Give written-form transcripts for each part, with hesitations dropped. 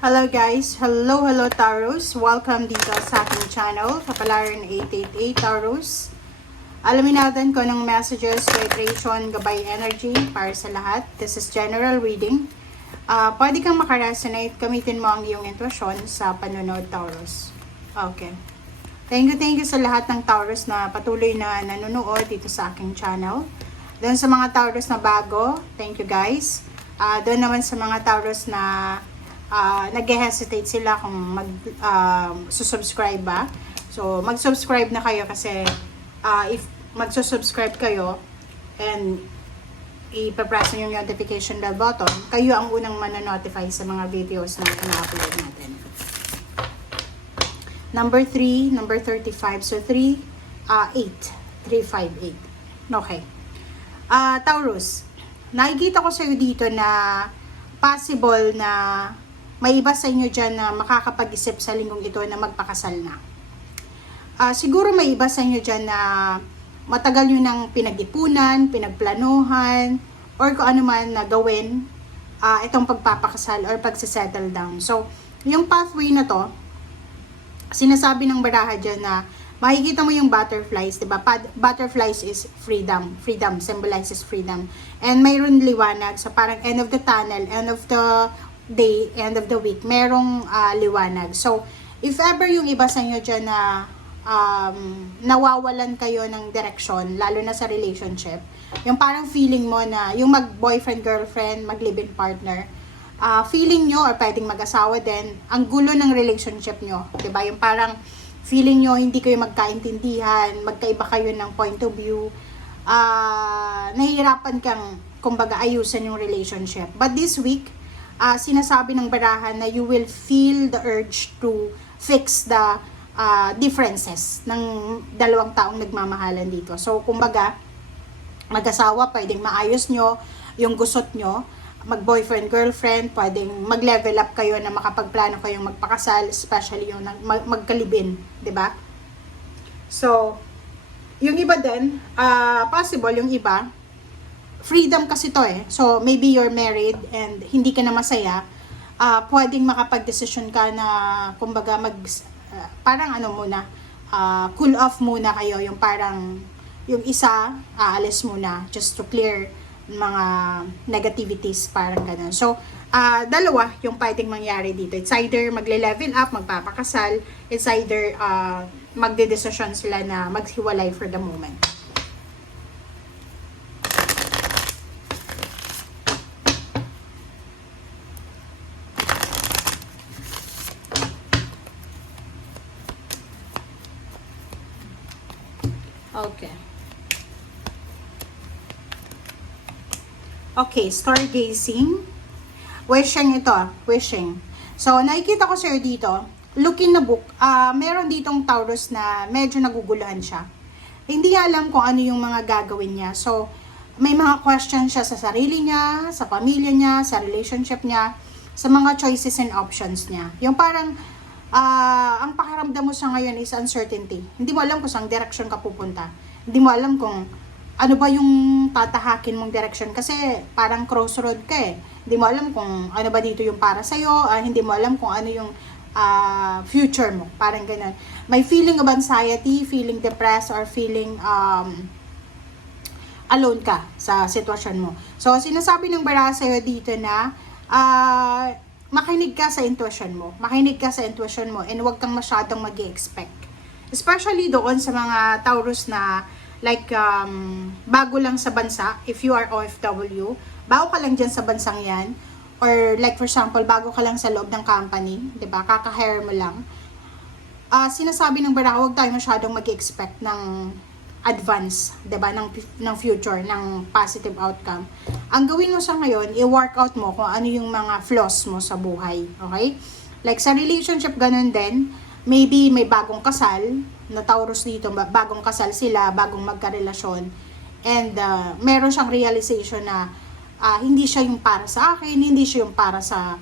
Hello guys! Hello Taurus! Welcome dito sa aking channel, Kapalaran 888 Taurus. Alamin natin kung anong messages, vibration, gabay energy para sa lahat. This is general reading. Pwede kang makaresonate, gamitin mo ang iyong intuition sa panonood, Taurus. Okay. Thank you sa lahat ng Taurus na patuloy na nanonood dito sa aking channel. Doon sa mga Taurus na bago, thank you guys. Doon naman sa mga Taurus na nag-hesitate sila kung mag-subscribe ba. So, mag-subscribe na kayo kasi if mag-subscribe kayo and ipapress nyo yung notification bell button, kayo ang unang manonotify sa mga videos na ina-upload natin. Number 3, number 35. So, 358. Okay. Taurus, nakikita ko sa'yo dito na possible na may iba sa inyo dyan na makakapag-isip sa linggong ito na magpakasal na. Siguro may iba sa inyo dyan na matagal nyo nang pinag-ipunan, pinagplanuhan, or kung ano man na gawin itong pagpapakasal or pagsisettle down. So, yung pathway na to, sinasabi ng baraha dyan na makikita mo yung butterflies, diba? Butterflies is freedom. Freedom symbolizes freedom. And mayroon liwanag. So, parang end of the tunnel, end of the day, end of the week, merong liwanag. So, if ever yung iba sa inyo dyan na nawawalan kayo ng direction, lalo na sa relationship, yung parang feeling mo na yung mag-boyfriend, girlfriend, mag-live-in partner, feeling nyo, or pwedeng mag-asawa din, ang gulo ng relationship nyo. Diba? Yung parang feeling nyo, hindi kayo magkaintindihan, magkaiba kayo ng point of view, nahihirapan kang, kumbaga, ayusan yung relationship. But this week, sinasabi ng barahan na you will feel the urge to fix the differences ng dalawang taong nagmamahalan dito. So, kumbaga, mag-asawa, pwedeng maayos nyo yung gusot nyo, mag-boyfriend, girlfriend, pwedeng mag-level up kayo na makapagplano kayong magpakasal, especially yung magkalibin, di ba? So, yung iba din, possible yung iba, freedom kasi to eh. So, maybe you're married and hindi ka na masaya, pwedeng makapag-decision ka na, kumbaga, parang ano muna, cool off muna kayo, yung parang, yung isa, aalis muna, just to clear mga negativities, parang ganun. So, dalawa yung pwedeng mangyari dito. It's either magle-level up, magpapakasal, it's either magde-decision sila na maghiwalay for the moment. Okay. Okay, stargazing. Wishing ito, wishing. So, nakikita ko sa'yo dito, looking na book, meron ditong Taurus na medyo naguguluhan siya. Hindi alam kung ano yung mga gagawin niya. So, may mga questions siya sa sarili niya, sa pamilya niya, sa relationship niya, sa mga choices and options niya. Yung parang, ang pakiramdam mo sa ngayon is uncertainty. Hindi mo alam kung saan direction ka pupunta. Hindi mo alam kung ano ba yung tatahakin mong direction kasi parang crossroad ka eh. Hindi mo alam kung ano ba dito yung para sa'yo, hindi mo alam kung ano yung future mo. Parang ganun. May feeling of anxiety, feeling depressed, or feeling alone ka sa sitwasyon mo. So, sinasabi ng baraha sa'yo dito na makinig ka sa intuition mo. Makinig ka sa intuition mo and huwag kang masyadong mag-expect. Especially doon sa mga Taurus na like bago lang sa bansa, if you are OFW, bago ka lang dyan sa bansang yan, or like for example, bago ka lang sa loob ng company, diba, kaka-hire mo lang, sinasabi ng baraha, huwag tayo masyadong mag-expect ng advance, diba, ng future, ng positive outcome. Ang gawin mo sa ngayon, i-workout mo kung ano yung mga flaws mo sa buhay, okay? Like sa relationship, ganun din, maybe may bagong kasal, na Taurus dito, bagong kasal sila, bagong magkarelasyon, and meron siyang realization na hindi siya yung para sa akin, hindi siya yung para sa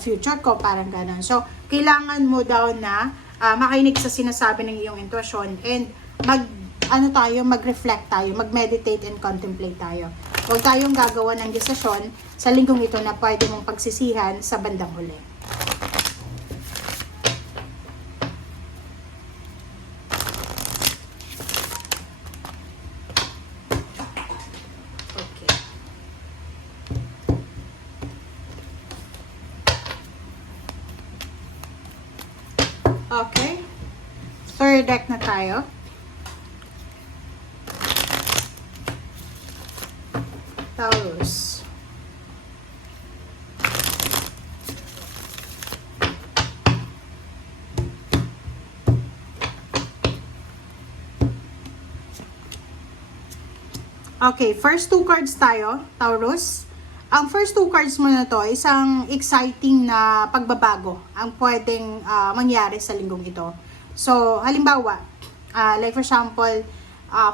future ko, parang ganun. So, kailangan mo daw na makinig sa sinasabi ng iyong intuition and mag-reflect tayo, mag-meditate and contemplate tayo. Huwag tayong gagawa ng desisyon sa linggong ito na pwede mong pagsisihan sa bandang huli. Okay. Third deck na tayo. Taurus. Okay, first two cards tayo, Taurus. Ang first two cards mo na to, isang exciting na pagbabago ang pwedeng mangyari sa linggong ito. So, halimbawa, like for example,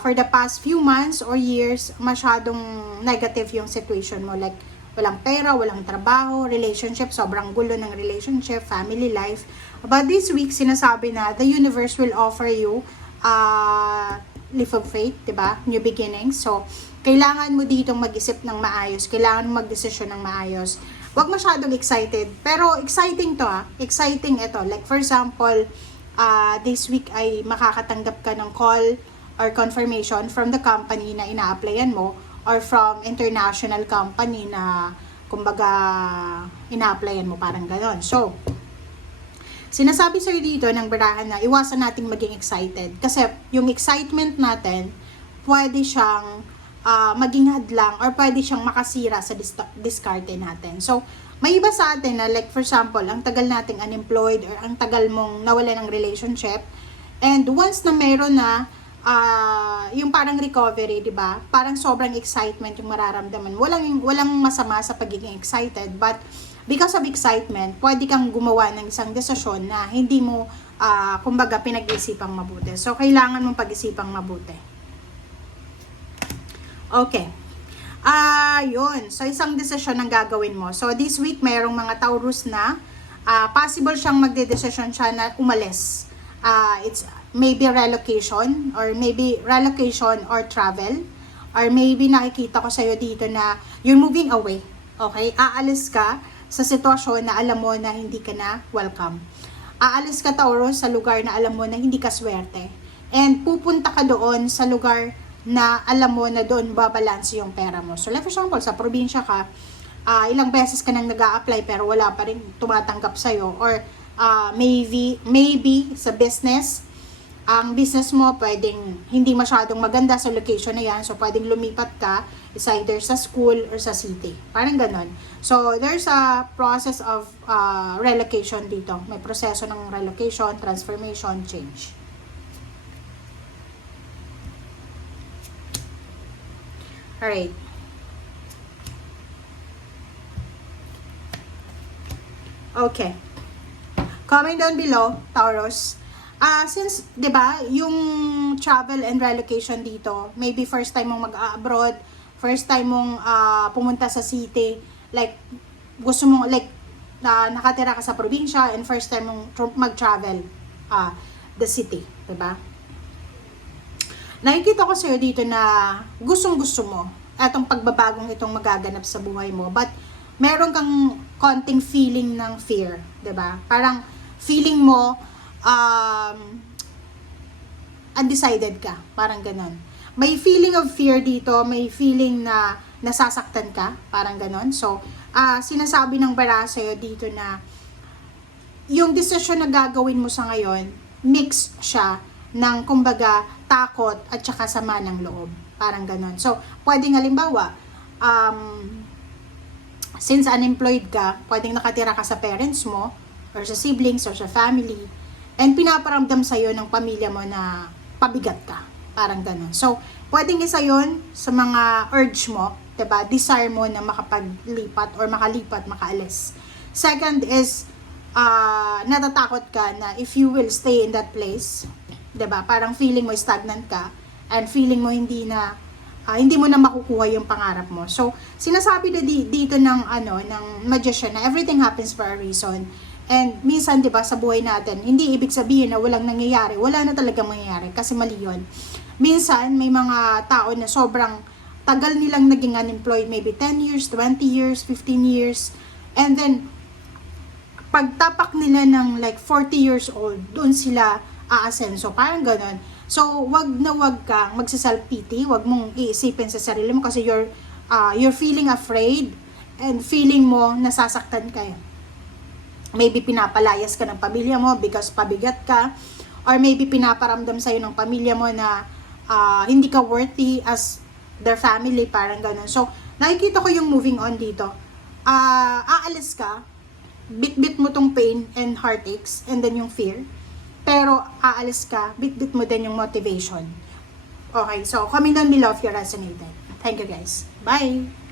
for the past few months or years, masyadong negative yung situation mo. Like, walang pera, walang trabaho, relationship, sobrang gulo ng relationship, family life. But this week, sinasabi na the universe will offer you leap of faith, diba? New beginnings. So, kailangan mo ditong mag-isip ng maayos. Kailangan mo mag-desisyon ng maayos. Huwag masyadong excited. Pero, exciting to Exciting ito. Like, for example, this week ay makakatanggap ka ng call or confirmation from the company na ina-applyan mo or from international company na, kumbaga, ina-applyan mo. Parang ganon. So, sinasabi sa'yo dito ng barahan na iwasan nating maging excited. Kasi yung excitement natin, pwede siyang maging hadlang or pwede siyang makasira sa diskarte natin. So, may iba sa atin na like for example, ang tagal nating unemployed or ang tagal mong nawala ng relationship. And once na meron na yung parang recovery, di ba? Parang sobrang excitement yung mararamdaman. Walang masama sa pagiging excited, but because of excitement, pwede kang gumawa ng isang desisyon na hindi mo, kumbaga, pinag-isipang mabuti. So, kailangan mong pag-isipang mabuti. Okay. Yun. So, isang desisyon ang gagawin mo. So, this week, mayroong mga Taurus na possible siyang magdedesisyon siya na umalis. It's maybe relocation or travel. Or maybe nakikita ko sa'yo dito na you're moving away. Okay? Aalis ka sa sitwasyon na alam mo na hindi ka na welcome. Aalis ka, Taurus, sa lugar na alam mo na hindi ka swerte. And pupunta ka doon sa lugar na alam mo na doon babalanse yung pera mo. So, like for example, sa probinsya ka, ilang beses ka nang nag-a-apply pero wala pa rin tumatanggap sa'yo. Or maybe sa business, ang business mo pwedeng hindi masyadong maganda sa location na yan. So, pwedeng lumipat ka is either sa school or sa city. Parang ganon. So, there's a process of relocation dito. May proseso ng relocation, transformation, change. Alright. Okay. Comment down below, Taurus. Since, 'di ba, yung travel and relocation dito, maybe first time mong mag-abroad, first time mong pumunta sa city, like gusto mong like nakatira ka sa probinsya and first time mong mag-travel the city, 'di ba? Nakikita ko sa'yo dito na gustong-gusto mo etong pagbabagong itong magaganap sa buhay mo, but meron kang konting feeling ng fear, 'di ba? Parang feeling mo undecided ka, parang ganon. May feeling of fear dito, may feeling na nasasaktan ka, parang ganon. So, sinasabi ng bara sa'yo dito na yung decision na gagawin mo sa ngayon, mix siya ng kumbaga takot at saka sama ng loob, parang ganon. So, pwedeng halimbawa, since unemployed ka, pwedeng nakatira ka sa parents mo, or sa siblings, or sa family, and pinaparamdam sa'yo ng pamilya mo na pabigat ka. Parang gano'n. So, pwedeng isa yun sa mga urge mo, diba? Desire mo na makapaglipat or makalipat, makaalis. Second is, natatakot ka na if you will stay in that place, diba? Parang feeling mo stagnant ka, and feeling mo hindi mo na makukuha yung pangarap mo. So, sinasabi na dito ng magician na everything happens for a reason. And minsan, di ba, sa buhay natin, hindi ibig sabihin na walang nangyayari. Wala na talagang mangyayari kasi mali yun. Minsan, may mga tao na sobrang tagal nilang naging unemployed, maybe 10 years, 20 years, 15 years. And then, pagtapak nila ng like 40 years old, doon sila aasenso. Parang ganon. So, wag kang magsa-self-pity. Wag mong iisipin sa sarili mo kasi you're feeling afraid and feeling mo nasasaktan kayo. maybe pinapalayas ka ng pamilya mo because pabigat ka, or maybe pinaparamdam sa'yo ng pamilya mo na hindi ka worthy as their family, parang ganun. So, nakikita ko yung moving on dito. Aalis ka, bit-bit mo tong pain and heartaches, and then yung fear, pero aalis ka, bit-bit mo din yung motivation. Okay, so comment down below if you resonated. Thank you guys. Bye!